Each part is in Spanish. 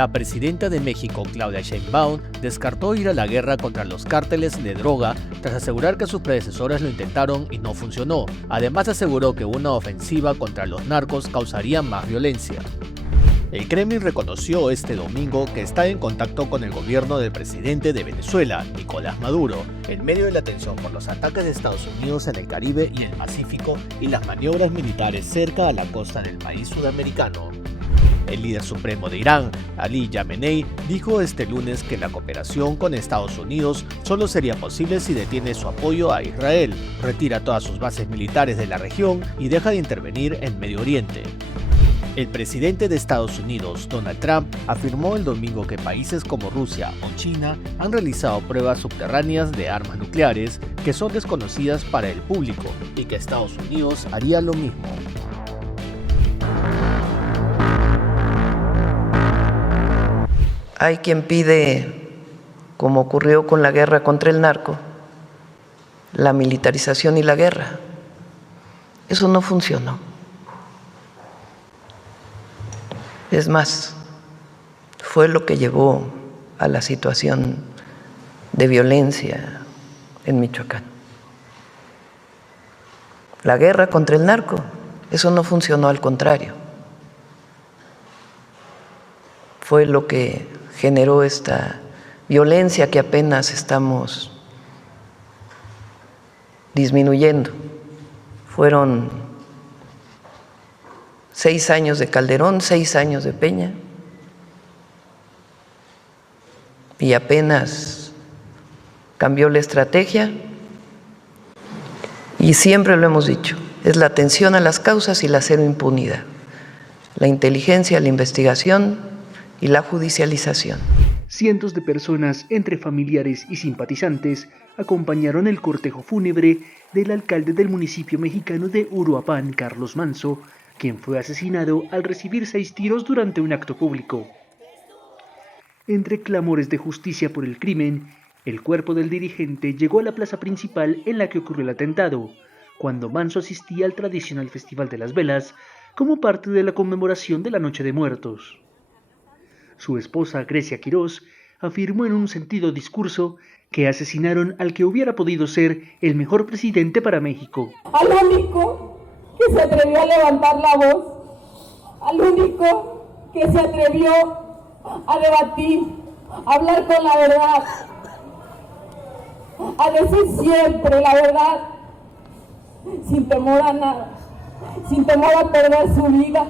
La presidenta de México, Claudia Sheinbaum, descartó ir a la guerra contra los cárteles de droga tras asegurar que sus predecesoras lo intentaron y no funcionó. Además aseguró que una ofensiva contra los narcos causaría más violencia. El Kremlin reconoció este domingo que está en contacto con el gobierno del presidente de Venezuela, Nicolás Maduro, en medio de la tensión por los ataques de Estados Unidos en el Caribe y el Pacífico y las maniobras militares cerca a la costa del país sudamericano. El líder supremo de Irán, Ali Khamenei, dijo este lunes que la cooperación con Estados Unidos solo sería posible si detiene su apoyo a Israel, retira todas sus bases militares de la región y deja de intervenir en Medio Oriente. El presidente de Estados Unidos, Donald Trump, afirmó el domingo que países como Rusia o China han realizado pruebas subterráneas de armas nucleares que son desconocidas para el público y que Estados Unidos haría lo mismo. Hay quien pide, como ocurrió con la guerra contra el narco, la militarización y la guerra. Eso no funcionó. Es más, fue lo que llevó a la situación de violencia en Michoacán. La guerra contra el narco, eso no funcionó, al contrario. Fue lo que generó esta violencia que apenas estamos disminuyendo. Fueron 6 años de Calderón, 6 años de Peña, y apenas cambió la estrategia, y siempre lo hemos dicho, es la atención a las causas y la cero impunidad, la inteligencia, la investigación y la judicialización. Cientos de personas, entre familiares y simpatizantes, acompañaron el cortejo fúnebre del alcalde del municipio mexicano de Uruapan, Carlos Manzo, quien fue asesinado al recibir 6 tiros durante un acto público. Entre clamores de justicia por el crimen, el cuerpo del dirigente llegó a la plaza principal en la que ocurrió el atentado, cuando Manzo asistía al tradicional Festival de las Velas como parte de la conmemoración de la Noche de Muertos. Su esposa, Grecia Quirós, afirmó en un sentido discurso que asesinaron al que hubiera podido ser el mejor presidente para México. Al único que se atrevió a levantar la voz, al único que se atrevió a debatir, a hablar con la verdad, a decir siempre la verdad, sin temor a nada, sin temor a perder su vida,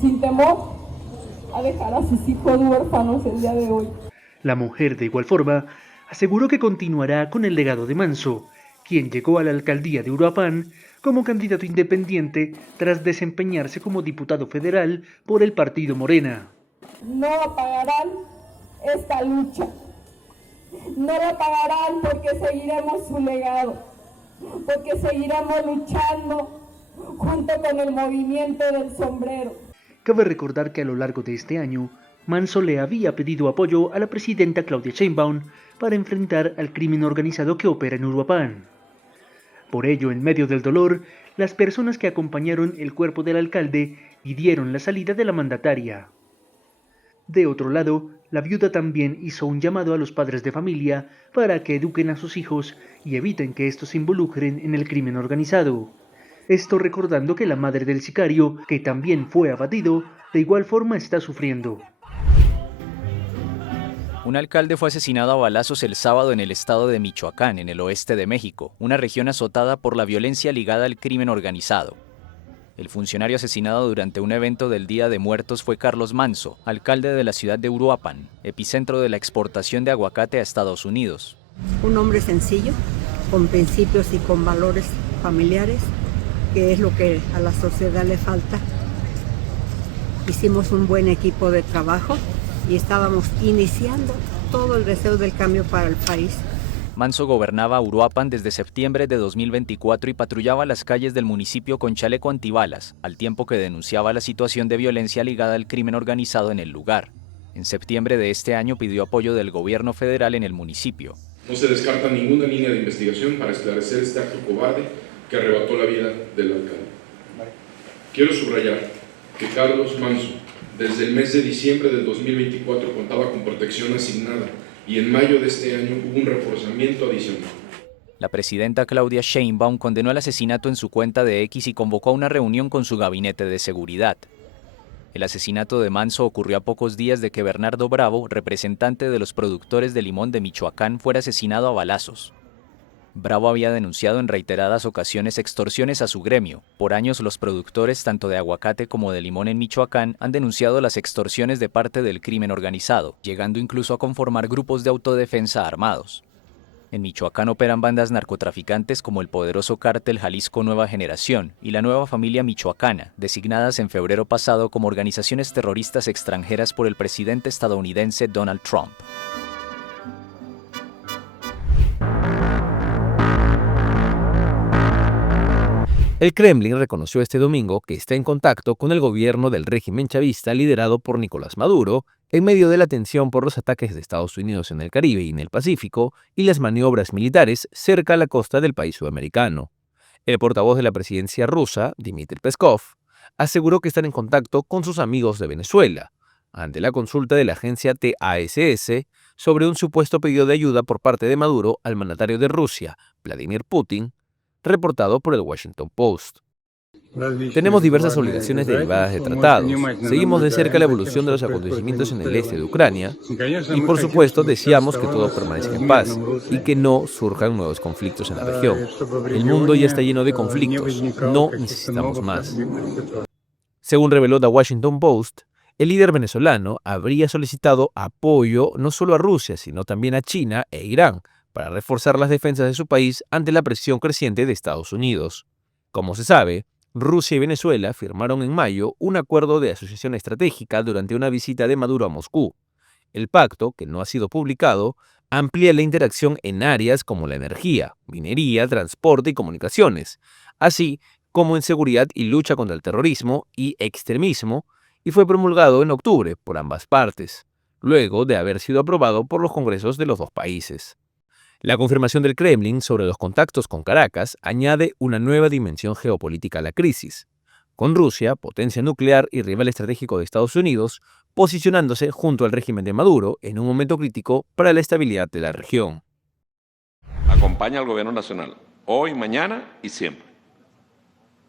sin temor a dejar a sus hijos huérfanos el día de hoy. La mujer, de igual forma, aseguró que continuará con el legado de Manzo, quien llegó a la alcaldía de Uruapan como candidato independiente tras desempeñarse como diputado federal por el partido Morena. No apagarán esta lucha, no la apagarán porque seguiremos su legado, porque seguiremos luchando junto con el movimiento del sombrero. Cabe recordar que a lo largo de este año, Manzo le había pedido apoyo a la presidenta Claudia Sheinbaum para enfrentar al crimen organizado que opera en Uruapan. Por ello, en medio del dolor, las personas que acompañaron el cuerpo del alcalde pidieron la salida de la mandataria. De otro lado, la viuda también hizo un llamado a los padres de familia para que eduquen a sus hijos y eviten que estos se involucren en el crimen organizado. Esto recordando que la madre del sicario, que también fue abatido, de igual forma está sufriendo. Un alcalde fue asesinado a balazos el sábado en el estado de Michoacán, en el oeste de México, una región azotada por la violencia ligada al crimen organizado. El funcionario asesinado durante un evento del Día de Muertos fue Carlos Manzo, alcalde de la ciudad de Uruapan, epicentro de la exportación de aguacate a Estados Unidos. Un hombre sencillo, con principios y con valores familiares, que es lo que a la sociedad le falta. Hicimos un buen equipo de trabajo y estábamos iniciando todo el deseo del cambio para el país. Manzo gobernaba Uruapan desde septiembre de 2024 y patrullaba las calles del municipio con chaleco antibalas, al tiempo que denunciaba la situación de violencia ligada al crimen organizado en el lugar. En septiembre de este año pidió apoyo del gobierno federal en el municipio. No se descarta ninguna línea de investigación para esclarecer este acto cobarde que arrebató la vida del alcalde. Quiero subrayar que Carlos Manzo Desde el mes de diciembre del 2024 contaba con protección asignada y en mayo de este año hubo un reforzamiento adicional. La presidenta Claudia Sheinbaum condenó el asesinato en su cuenta de X y convocó a una reunión con su gabinete de seguridad. El asesinato de Manso ocurrió a pocos días de que Bernardo Bravo, representante de los productores de limón de Michoacán, fuera asesinado a balazos. Bravo había denunciado en reiteradas ocasiones extorsiones a su gremio. Por años los productores tanto de aguacate como de limón en Michoacán han denunciado las extorsiones de parte del crimen organizado, llegando incluso a conformar grupos de autodefensa armados. En Michoacán operan bandas narcotraficantes como el poderoso cártel Jalisco Nueva Generación y la Nueva Familia Michoacana, designadas en febrero pasado como organizaciones terroristas extranjeras por el presidente estadounidense Donald Trump. El Kremlin reconoció este domingo que está en contacto con el gobierno del régimen chavista liderado por Nicolás Maduro en medio de la tensión por los ataques de Estados Unidos en el Caribe y en el Pacífico y las maniobras militares cerca a la costa del país sudamericano. El portavoz de la presidencia rusa, Dmitry Peskov, aseguró que están en contacto con sus amigos de Venezuela, ante la consulta de la agencia TASS sobre un supuesto pedido de ayuda por parte de Maduro al mandatario de Rusia, Vladimir Putin, reportado por el Washington Post. Tenemos diversas obligaciones derivadas de tratados, seguimos de cerca la evolución de los acontecimientos en el este de Ucrania y por supuesto deseamos que todo permanezca en paz y que no surjan nuevos conflictos en la región. El mundo ya está lleno de conflictos, no necesitamos más. Según reveló The Washington Post, el líder venezolano habría solicitado apoyo no solo a Rusia, sino también a China e Irán, para reforzar las defensas de su país ante la presión creciente de Estados Unidos. Como se sabe, Rusia y Venezuela firmaron en mayo un acuerdo de asociación estratégica durante una visita de Maduro a Moscú. El pacto, que no ha sido publicado, amplía la interacción en áreas como la energía, minería, transporte y comunicaciones, así como en seguridad y lucha contra el terrorismo y extremismo, y fue promulgado en octubre por ambas partes, luego de haber sido aprobado por los congresos de los dos países. La confirmación del Kremlin sobre los contactos con Caracas añade una nueva dimensión geopolítica a la crisis, con Rusia, potencia nuclear y rival estratégico de Estados Unidos, posicionándose junto al régimen de Maduro en un momento crítico para la estabilidad de la región. Acompaña al gobierno nacional, hoy, mañana y siempre.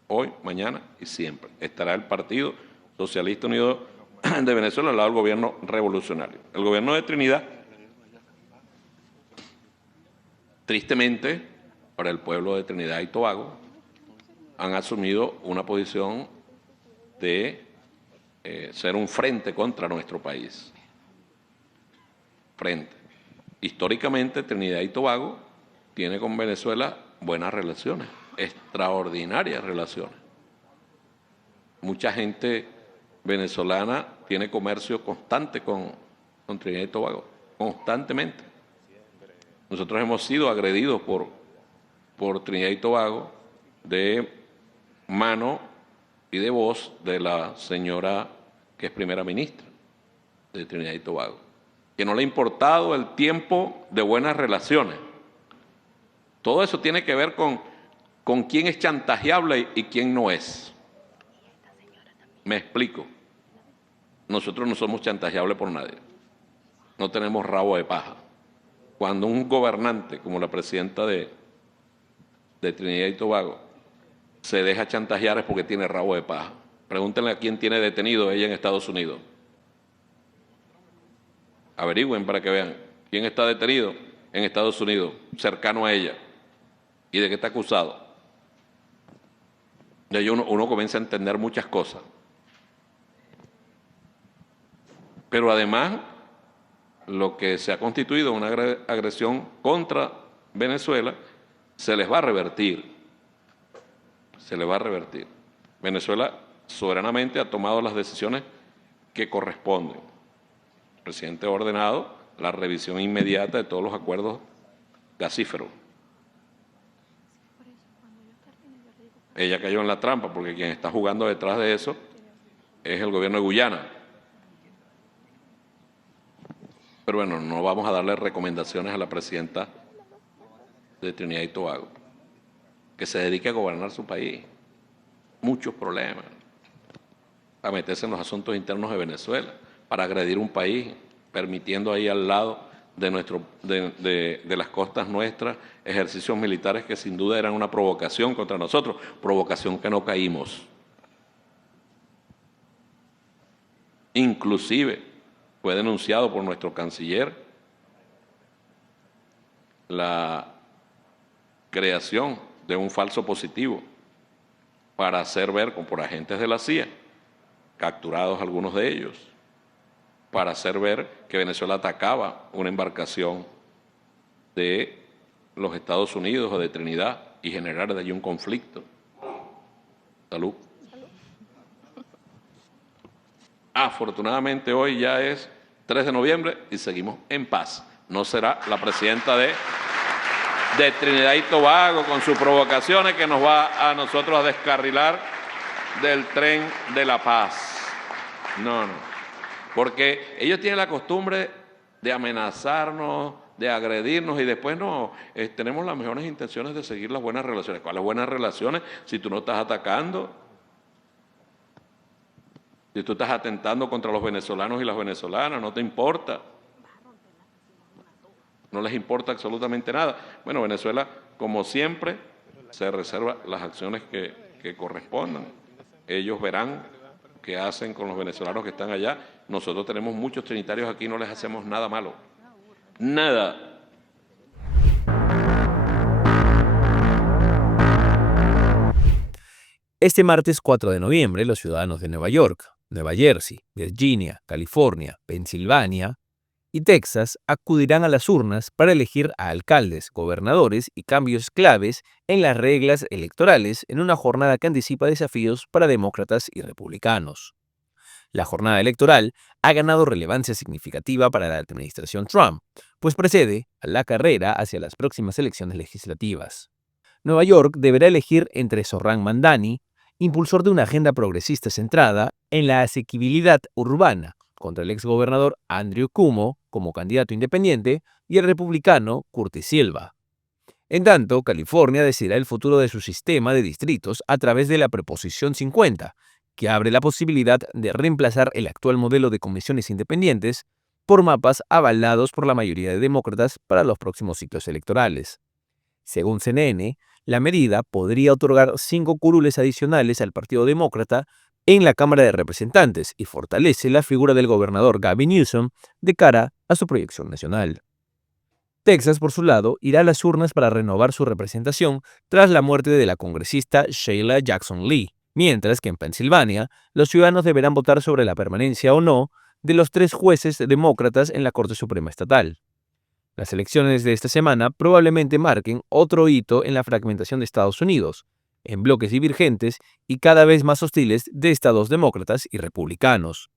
Hoy, mañana y siempre. Estará el Partido Socialista Unido de Venezuela al lado del gobierno revolucionario. El gobierno de Trinidad, tristemente, para el pueblo de Trinidad y Tobago, han asumido una posición de ser un frente contra nuestro país. Frente. Históricamente, Trinidad y Tobago tiene con Venezuela buenas relaciones, extraordinarias relaciones. Mucha gente venezolana tiene comercio constante con Trinidad y Tobago, constantemente. Nosotros hemos sido agredidos por Trinidad y Tobago de mano y de voz de la señora que es primera ministra de Trinidad y Tobago, que no le ha importado el tiempo de buenas relaciones. Todo eso tiene que ver con quién es chantajeable y quién no es. Me explico. Nosotros no somos chantajeables por nadie. No tenemos rabo de paja. Cuando un gobernante como la presidenta de Trinidad y Tobago se deja chantajear es porque tiene rabo de paja. Pregúntenle a quién tiene detenido ella en Estados Unidos. Averigüen para que vean quién está detenido en Estados Unidos, cercano a ella, y de qué está acusado. Y ahí uno comienza a entender muchas cosas. Pero además, lo que se ha constituido una agresión contra Venezuela, se les va a revertir. Se les va a revertir. Venezuela soberanamente ha tomado las decisiones que corresponden. El presidente ha ordenado la revisión inmediata de todos los acuerdos gasíferos. Ella cayó en la trampa porque quien está jugando detrás de eso es el gobierno de Guyana. Pero bueno, no vamos a darle recomendaciones a la presidenta de Trinidad y Tobago, que se dedique a gobernar su país. Muchos problemas. a meterse en los asuntos internos de Venezuela, para agredir un país, permitiendo ahí al lado de las costas nuestras ejercicios militares que sin duda eran una provocación contra nosotros, provocación que no caímos. Inclusive fue denunciado por nuestro canciller la creación de un falso positivo para hacer ver por agentes de la CIA, capturados algunos de ellos, para hacer ver que Venezuela atacaba una embarcación de los Estados Unidos o de Trinidad y generar de allí un conflicto. Salud. Afortunadamente hoy ya es 3 de noviembre y seguimos en paz. No será la presidenta de Trinidad y Tobago con sus provocaciones que nos va a nosotros a descarrilar del tren de la paz. No, no. Porque ellos tienen la costumbre de amenazarnos, de agredirnos y después no, tenemos las mejores intenciones de seguir las buenas relaciones. ¿Cuáles buenas relaciones si tú no estás atacando? Si tú estás atentando contra los venezolanos y las venezolanas, no te importa. No les importa absolutamente nada. Bueno, Venezuela, como siempre, se reserva las acciones que correspondan. Ellos verán qué hacen con los venezolanos que están allá. Nosotros tenemos muchos trinitarios aquí, no les hacemos nada malo. Nada. Este martes 4 de noviembre, los ciudadanos de Nueva York, Nueva Jersey, Virginia, California, Pensilvania y Texas acudirán a las urnas para elegir a alcaldes, gobernadores y cambios claves en las reglas electorales en una jornada que anticipa desafíos para demócratas y republicanos. La jornada electoral ha ganado relevancia significativa para la administración Trump, pues precede a la carrera hacia las próximas elecciones legislativas. Nueva York deberá elegir entre Zohran Mamdani, impulsor de una agenda progresista centrada en la asequibilidad urbana, contra el exgobernador Andrew Cuomo como candidato independiente y el republicano Curtis Silva. En tanto, California decidirá el futuro de su sistema de distritos a través de la Proposición 50, que abre la posibilidad de reemplazar el actual modelo de comisiones independientes por mapas avalados por la mayoría de demócratas para los próximos ciclos electorales. Según CNN, la medida podría otorgar 5 curules adicionales al Partido Demócrata en la Cámara de Representantes y fortalece la figura del gobernador Gavin Newsom de cara a su proyección nacional. Texas, por su lado, irá a las urnas para renovar su representación tras la muerte de la congresista Sheila Jackson Lee, mientras que en Pensilvania, los ciudadanos deberán votar sobre la permanencia o no de los 3 jueces demócratas en la Corte Suprema Estatal. Las elecciones de esta semana probablemente marquen otro hito en la fragmentación de Estados Unidos, en bloques divergentes y cada vez más hostiles de estados demócratas y republicanos.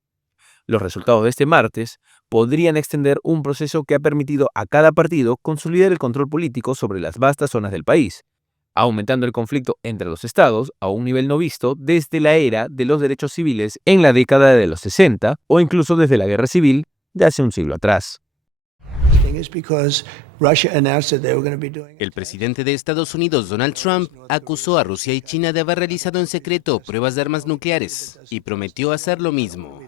Los resultados de este martes podrían extender un proceso que ha permitido a cada partido consolidar el control político sobre las vastas zonas del país, aumentando el conflicto entre los estados a un nivel no visto desde la era de los derechos civiles en la década de los 60 o incluso desde la guerra civil de hace un siglo atrás. El presidente de Estados Unidos, Donald Trump, acusó a Rusia y China de haber realizado en secreto pruebas de armas nucleares y prometió hacer lo mismo.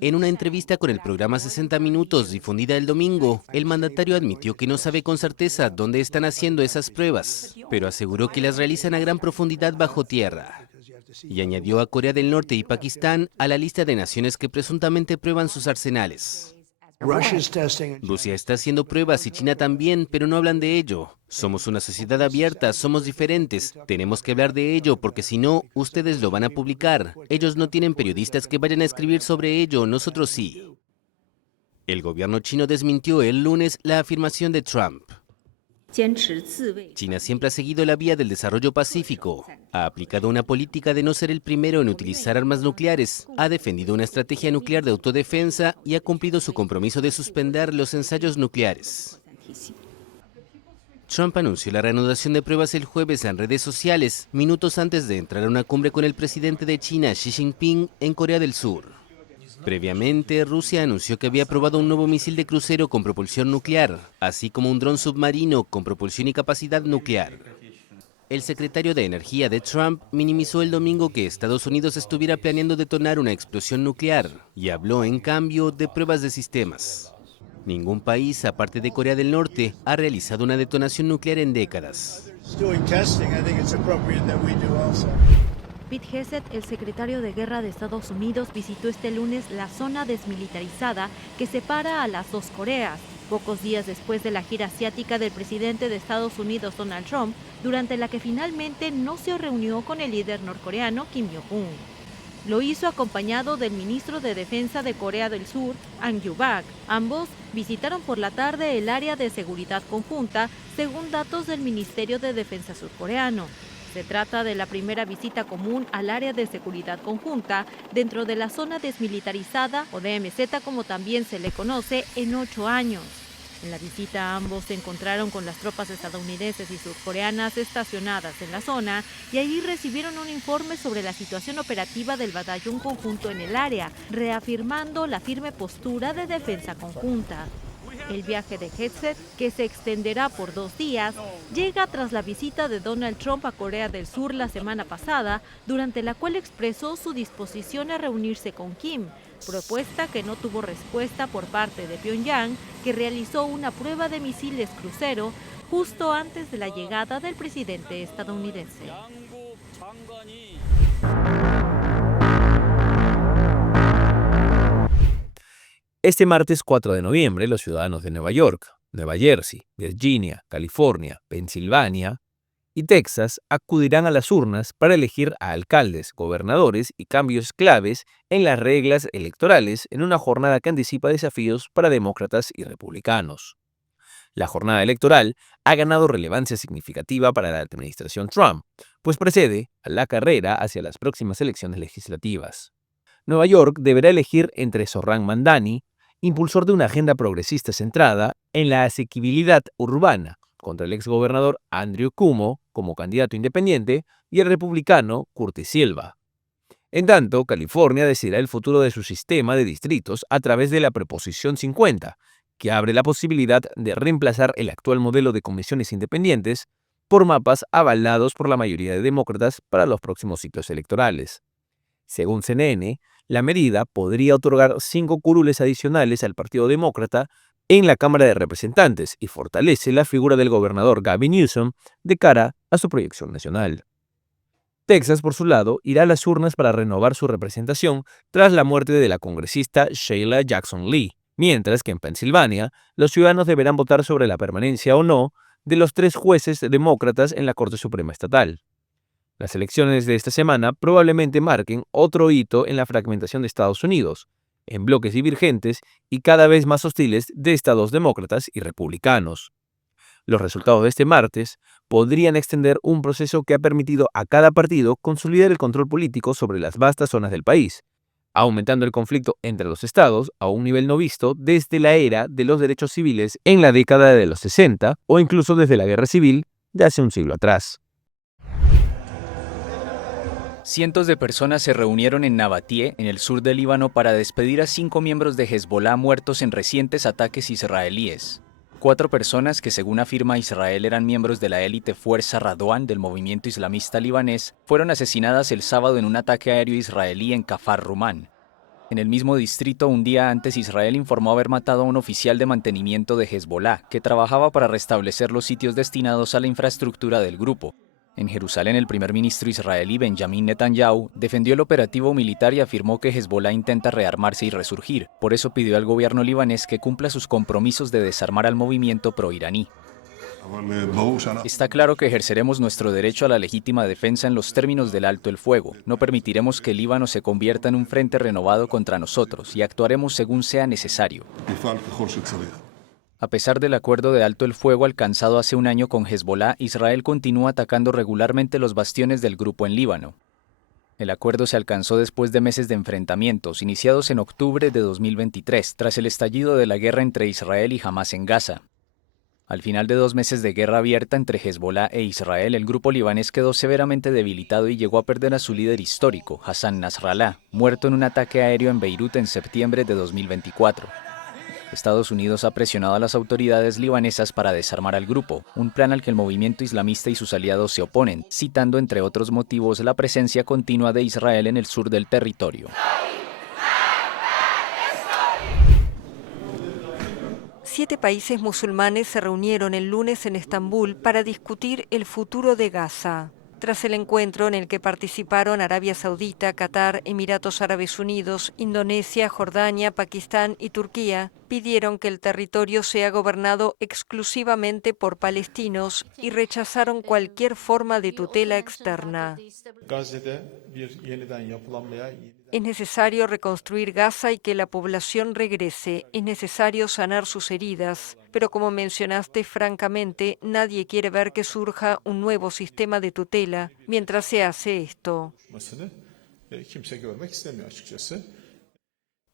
En una entrevista con el programa 60 Minutos difundida el domingo, el mandatario admitió que no sabe con certeza dónde están haciendo esas pruebas, pero aseguró que las realizan a gran profundidad bajo tierra. Y añadió a Corea del Norte y Pakistán a la lista de naciones que presuntamente prueban sus arsenales. Rusia está haciendo pruebas y China también, pero no hablan de ello. Somos una sociedad abierta, somos diferentes. Tenemos que hablar de ello porque si no, ustedes lo van a publicar. Ellos no tienen periodistas que vayan a escribir sobre ello, nosotros sí. El gobierno chino desmintió el lunes la afirmación de Trump. China siempre ha seguido la vía del desarrollo pacífico, ha aplicado una política de no ser el primero en utilizar armas nucleares, ha defendido una estrategia nuclear de autodefensa y ha cumplido su compromiso de suspender los ensayos nucleares. Trump anunció la reanudación de pruebas el jueves en redes sociales, minutos antes de entrar a una cumbre con el presidente de China, Xi Jinping, en Corea del Sur. Previamente, Rusia anunció que había probado un nuevo misil de crucero con propulsión nuclear, así como un dron submarino con propulsión y capacidad nuclear. El secretario de Energía de Trump minimizó el domingo que Estados Unidos estuviera planeando detonar una explosión nuclear y habló, en cambio, de pruebas de sistemas. Ningún país, aparte de Corea del Norte, ha realizado una detonación nuclear en décadas. Pete Hegseth, el secretario de Guerra de Estados Unidos, visitó este lunes la zona desmilitarizada que separa a las dos Coreas, pocos días después de la gira asiática del presidente de Estados Unidos, Donald Trump, durante la que finalmente no se reunió con el líder norcoreano Kim Jong-un. Lo hizo acompañado del ministro de Defensa de Corea del Sur, Ang Yu-bak. Ambos visitaron por la tarde el área de seguridad conjunta, según datos del Ministerio de Defensa surcoreano. Se trata de la primera visita común al área de seguridad conjunta dentro de la zona desmilitarizada, o DMZ como también se le conoce, en 8 años. En la visita ambos se encontraron con las tropas estadounidenses y surcoreanas estacionadas en la zona y allí recibieron un informe sobre la situación operativa del batallón conjunto en el área, reafirmando la firme postura de defensa conjunta. El viaje de Hegseth, que se extenderá por 2 días, llega tras la visita de Donald Trump a Corea del Sur la semana pasada, durante la cual expresó su disposición a reunirse con Kim, propuesta que no tuvo respuesta por parte de Pyongyang, que realizó una prueba de misiles crucero justo antes de la llegada del presidente estadounidense. Este martes 4 de noviembre, los ciudadanos de Nueva York, Nueva Jersey, Virginia, California, Pensilvania y Texas acudirán a las urnas para elegir a alcaldes, gobernadores y cambios claves en las reglas electorales en una jornada que anticipa desafíos para demócratas y republicanos. La jornada electoral ha ganado relevancia significativa para la administración Trump, pues precede a la carrera hacia las próximas elecciones legislativas. Nueva York deberá elegir entre Zohran Mamdani, impulsor de una agenda progresista centrada en la asequibilidad urbana, contra el exgobernador Andrew Cuomo como candidato independiente y el republicano Curtis Silva. En tanto, California decidirá el futuro de su sistema de distritos a través de la Proposición 50, que abre la posibilidad de reemplazar el actual modelo de comisiones independientes por mapas avalados por la mayoría de demócratas para los próximos ciclos electorales. Según CNN, la medida podría otorgar 5 curules adicionales al Partido Demócrata en la Cámara de Representantes y fortalece la figura del gobernador Gavin Newsom de cara a su proyección nacional. Texas, por su lado, irá a las urnas para renovar su representación tras la muerte de la congresista Sheila Jackson Lee, mientras que en Pensilvania, los ciudadanos deberán votar sobre la permanencia o no de los 3 jueces demócratas en la Corte Suprema Estatal. Las elecciones de esta semana probablemente marquen otro hito en la fragmentación de Estados Unidos, en bloques divergentes y cada vez más hostiles de estados demócratas y republicanos. Los resultados de este martes podrían extender un proceso que ha permitido a cada partido consolidar el control político sobre las vastas zonas del país, aumentando el conflicto entre los estados a un nivel no visto desde la era de los derechos civiles en la década de los 60 o incluso desde la guerra civil de hace un siglo atrás. Cientos de personas se reunieron en Nabatie, en el sur del Líbano, para despedir a 5 miembros de Hezbollah muertos en recientes ataques israelíes. 4 personas que, según afirma Israel, eran miembros de la élite Fuerza Radwan del movimiento islamista libanés, fueron asesinadas el sábado en un ataque aéreo israelí en Kafar Rumán. En el mismo distrito, un día antes, Israel informó haber matado a un oficial de mantenimiento de Hezbollah, que trabajaba para restablecer los sitios destinados a la infraestructura del grupo. En Jerusalén, el primer ministro israelí Benjamin Netanyahu defendió el operativo militar y afirmó que Hezbollah intenta rearmarse y resurgir. Por eso pidió al gobierno libanés que cumpla sus compromisos de desarmar al movimiento proiraní. Está claro que ejerceremos nuestro derecho a la legítima defensa en los términos del alto el fuego. No permitiremos que el Líbano se convierta en un frente renovado contra nosotros y actuaremos según sea necesario. A pesar del acuerdo de alto el fuego alcanzado hace un año con Hezbollah, Israel continúa atacando regularmente los bastiones del grupo en Líbano. El acuerdo se alcanzó después de meses de enfrentamientos, iniciados en octubre de 2023, tras el estallido de la guerra entre Israel y Hamás en Gaza. Al final de 2 meses de guerra abierta entre Hezbollah e Israel, el grupo libanés quedó severamente debilitado y llegó a perder a su líder histórico, Hassan Nasrallah, muerto en un ataque aéreo en Beirut en septiembre de 2024. Estados Unidos ha presionado a las autoridades libanesas para desarmar al grupo, un plan al que el movimiento islamista y sus aliados se oponen, citando entre otros motivos la presencia continua de Israel en el sur del territorio. Siete países musulmanes se reunieron el lunes en Estambul para discutir el futuro de Gaza. Tras el encuentro en el que participaron Arabia Saudita, Qatar, Emiratos Árabes Unidos, Indonesia, Jordania, Pakistán y Turquía, pidieron que el territorio sea gobernado exclusivamente por palestinos y rechazaron cualquier forma de tutela externa. Es necesario reconstruir Gaza y que la población regrese. Es necesario sanar sus heridas. Pero como mencionaste, francamente, nadie quiere ver que surja un nuevo sistema de tutela mientras se hace esto.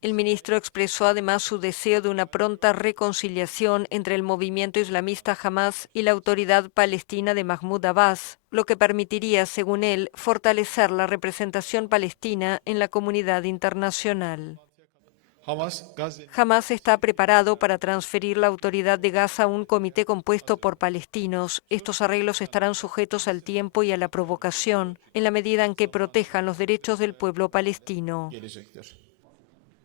El ministro expresó además su deseo de una pronta reconciliación entre el movimiento islamista Hamás y la autoridad palestina de Mahmoud Abbas, lo que permitiría, según él, fortalecer la representación palestina en la comunidad internacional. Hamás está preparado para transferir la autoridad de Gaza a un comité compuesto por palestinos. Estos arreglos estarán sujetos al tiempo y a la provocación, en la medida en que protejan los derechos del pueblo palestino.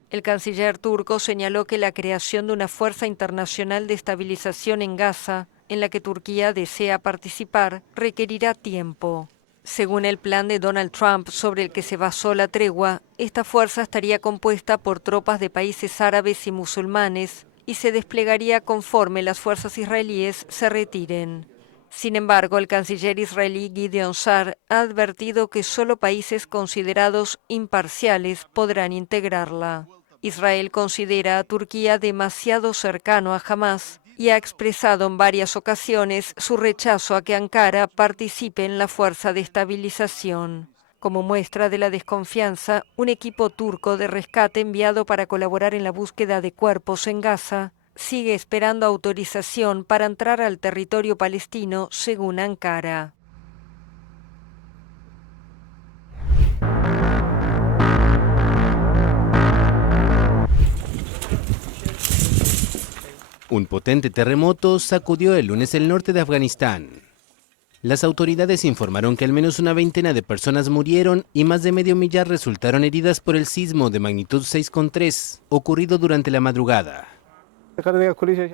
El canciller turco señaló que la creación de una fuerza internacional de estabilización en Gaza, en la que Turquía desea participar, requerirá tiempo. Según el plan de Donald Trump sobre el que se basó la tregua, esta fuerza estaría compuesta por tropas de países árabes y musulmanes y se desplegaría conforme las fuerzas israelíes se retiren. Sin embargo, el canciller israelí Gideon Sa'ar ha advertido que solo países considerados imparciales podrán integrarla. Israel considera a Turquía demasiado cercano a Hamás y ha expresado en varias ocasiones su rechazo a que Ankara participe en la fuerza de estabilización. Como muestra de la desconfianza, un equipo turco de rescate enviado para colaborar en la búsqueda de cuerpos en Gaza sigue esperando autorización para entrar al territorio palestino, según Ankara. Un potente terremoto sacudió el lunes el norte de Afganistán. Las autoridades informaron que al menos una veintena de personas murieron y más de medio millar resultaron heridas por el sismo de magnitud 6,3 ocurrido durante la madrugada.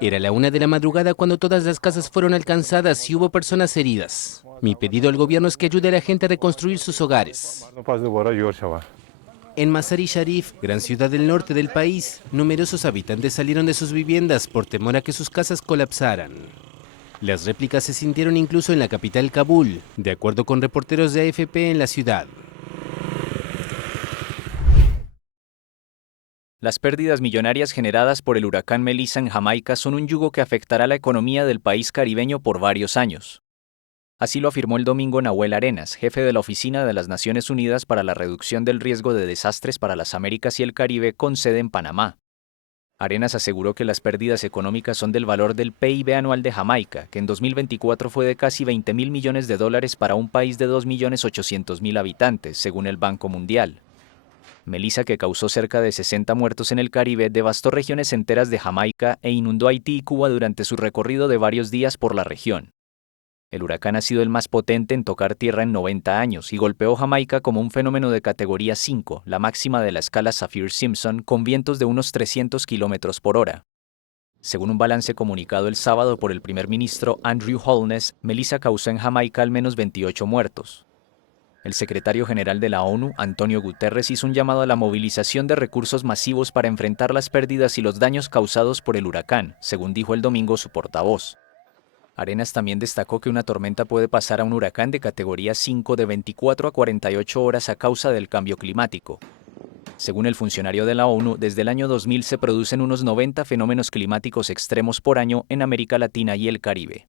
Era la 1 de la madrugada cuando todas las casas fueron alcanzadas y hubo personas heridas. Mi pedido al gobierno es que ayude a la gente a reconstruir sus hogares. En Mazar-i Sharif, gran ciudad del norte del país, numerosos habitantes salieron de sus viviendas por temor a que sus casas colapsaran. Las réplicas se sintieron incluso en la capital Kabul, de acuerdo con reporteros de AFP en la ciudad. Las pérdidas millonarias generadas por el huracán Melissa en Jamaica son un yugo que afectará la economía del país caribeño por varios años. Así lo afirmó el domingo Nahuel Arenas, jefe de la Oficina de las Naciones Unidas para la Reducción del Riesgo de Desastres para las Américas y el Caribe, con sede en Panamá. Arenas aseguró que las pérdidas económicas son del valor del PIB anual de Jamaica, que en 2024 fue de casi $20.000 millones para un país de 2.800.000 habitantes, según el Banco Mundial. Melissa, que causó cerca de 60 muertos en el Caribe, devastó regiones enteras de Jamaica e inundó Haití y Cuba durante su recorrido de varios días por la región. El huracán ha sido el más potente en tocar tierra en 90 años y golpeó Jamaica como un fenómeno de categoría 5, la máxima de la escala Saffir-Simpson, con vientos de unos 300 kilómetros por hora. Según un balance comunicado el sábado por el primer ministro Andrew Holness, Melissa causó en Jamaica al menos 28 muertos. El secretario general de la ONU, Antonio Guterres, hizo un llamado a la movilización de recursos masivos para enfrentar las pérdidas y los daños causados por el huracán, según dijo el domingo su portavoz. Arenas también destacó que una tormenta puede pasar a un huracán de categoría 5 de 24 a 48 horas a causa del cambio climático. Según el funcionario de la ONU, desde el año 2000 se producen unos 90 fenómenos climáticos extremos por año en América Latina y el Caribe.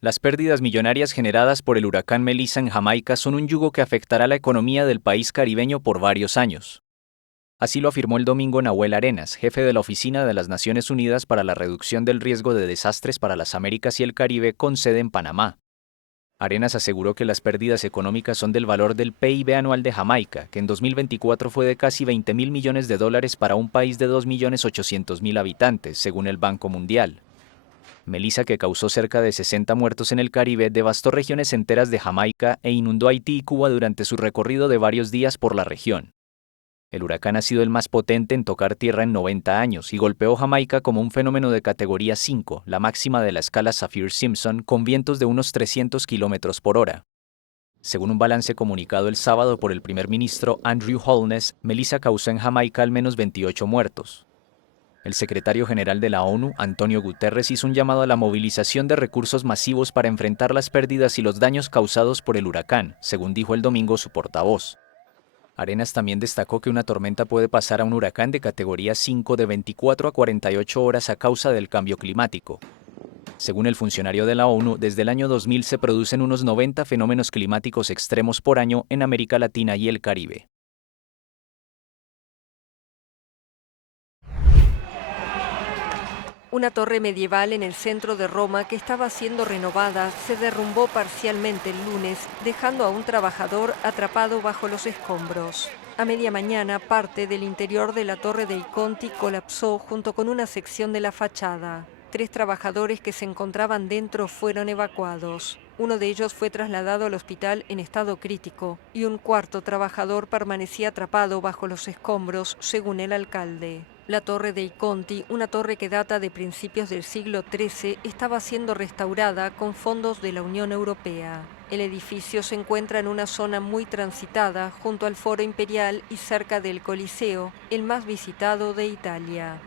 Las pérdidas millonarias generadas por el huracán Melissa en Jamaica son un yugo que afectará la economía del país caribeño por varios años. Así lo afirmó el domingo Nahuel Arenas, jefe de la Oficina de las Naciones Unidas para la Reducción del Riesgo de Desastres para las Américas y el Caribe, con sede en Panamá. Arenas aseguró que las pérdidas económicas son del valor del PIB anual de Jamaica, que en 2024 fue de casi $20.000 millones para un país de 2.800.000 habitantes, según el Banco Mundial. Melissa, que causó cerca de 60 muertos en el Caribe, devastó regiones enteras de Jamaica e inundó Haití y Cuba durante su recorrido de varios días por la región. El huracán ha sido el más potente en tocar tierra en 90 años y golpeó Jamaica como un fenómeno de categoría 5, la máxima de la escala Saffir-Simpson, con vientos de unos 300 kilómetros por hora. Según un balance comunicado el sábado por el primer ministro Andrew Holness, Melissa causó en Jamaica al menos 28 muertos. El secretario general de la ONU, Antonio Guterres, hizo un llamado a la movilización de recursos masivos para enfrentar las pérdidas y los daños causados por el huracán, según dijo el domingo su portavoz. Arenas también destacó que una tormenta puede pasar a un huracán de categoría 5 de 24 a 48 horas a causa del cambio climático. Según el funcionario de la ONU, desde el año 2000 se producen unos 90 fenómenos climáticos extremos por año en América Latina y el Caribe. Una torre medieval en el centro de Roma que estaba siendo renovada se derrumbó parcialmente el lunes, dejando a un trabajador atrapado bajo los escombros. A media mañana, parte del interior de la torre dei Conti colapsó junto con una sección de la fachada. 3 trabajadores que se encontraban dentro fueron evacuados. Uno de ellos fue trasladado al hospital en estado crítico y un cuarto trabajador permanecía atrapado bajo los escombros, según el alcalde. La torre dei Conti, una torre que data de principios del siglo XIII, estaba siendo restaurada con fondos de la Unión Europea. El edificio se encuentra en una zona muy transitada, junto al Foro Imperial y cerca del Coliseo, el más visitado de Italia.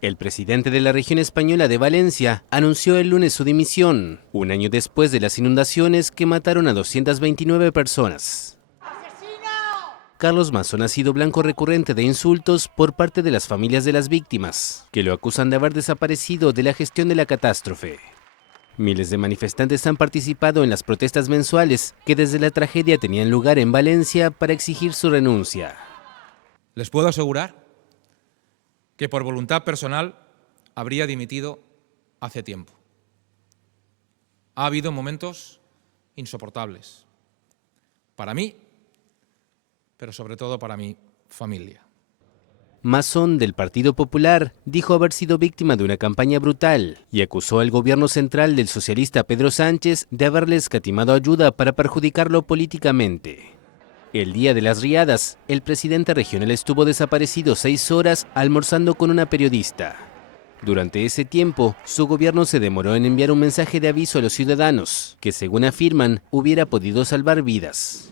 El presidente de la región española de Valencia anunció el lunes su dimisión, un año después de las inundaciones que mataron a 229 personas. Carlos Manzón ha sido blanco recurrente de insultos por parte de las familias de las víctimas, que lo acusan de haber desaparecido de la gestión de la catástrofe. Miles de manifestantes han participado en las protestas mensuales que desde la tragedia tenían lugar en Valencia para exigir su renuncia. Les puedo asegurar que por voluntad personal habría dimitido hace tiempo. Ha habido momentos insoportables para mí, pero sobre todo para mi familia. Manzón, del Partido Popular, dijo haber sido víctima de una campaña brutal y acusó al gobierno central del socialista Pedro Sánchez de haberle escatimado ayuda para perjudicarlo políticamente. El día de las riadas, el presidente regional estuvo desaparecido 6 horas almorzando con una periodista. Durante ese tiempo, su gobierno se demoró en enviar un mensaje de aviso a los ciudadanos, que según afirman, hubiera podido salvar vidas.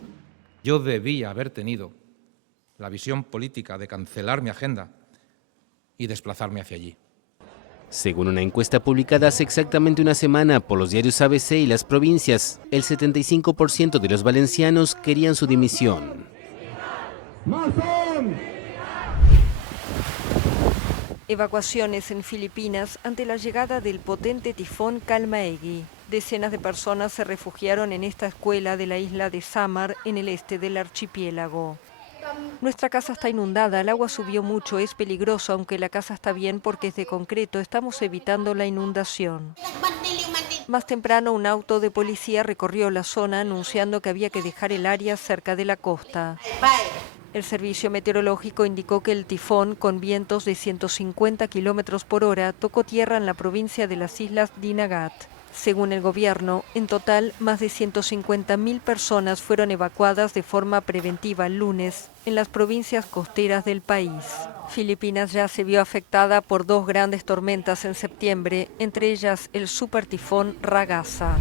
Yo debía haber tenido la visión política de cancelar mi agenda y desplazarme hacia allí. Según una encuesta publicada hace exactamente una semana por los diarios ABC y Las Provincias, el 75% de los valencianos querían su dimisión. Evacuaciones en Filipinas ante la llegada del potente tifón Kalmaegi. Decenas de personas se refugiaron en esta escuela de la isla de Samar, en el este del archipiélago. Nuestra casa está inundada, el agua subió mucho, es peligroso, aunque la casa está bien porque es de concreto, estamos evitando la inundación. Más temprano, un auto de policía recorrió la zona anunciando que había que dejar el área cerca de la costa. El servicio meteorológico indicó que el tifón, con vientos de 150 kilómetros por hora, tocó tierra en la provincia de las Islas Dinagat. Según el gobierno, en total, más de 150.000 personas fueron evacuadas de forma preventiva el lunes en las provincias costeras del país. Filipinas ya se vio afectada por 2 grandes tormentas en septiembre, entre ellas el supertifón Ragasa.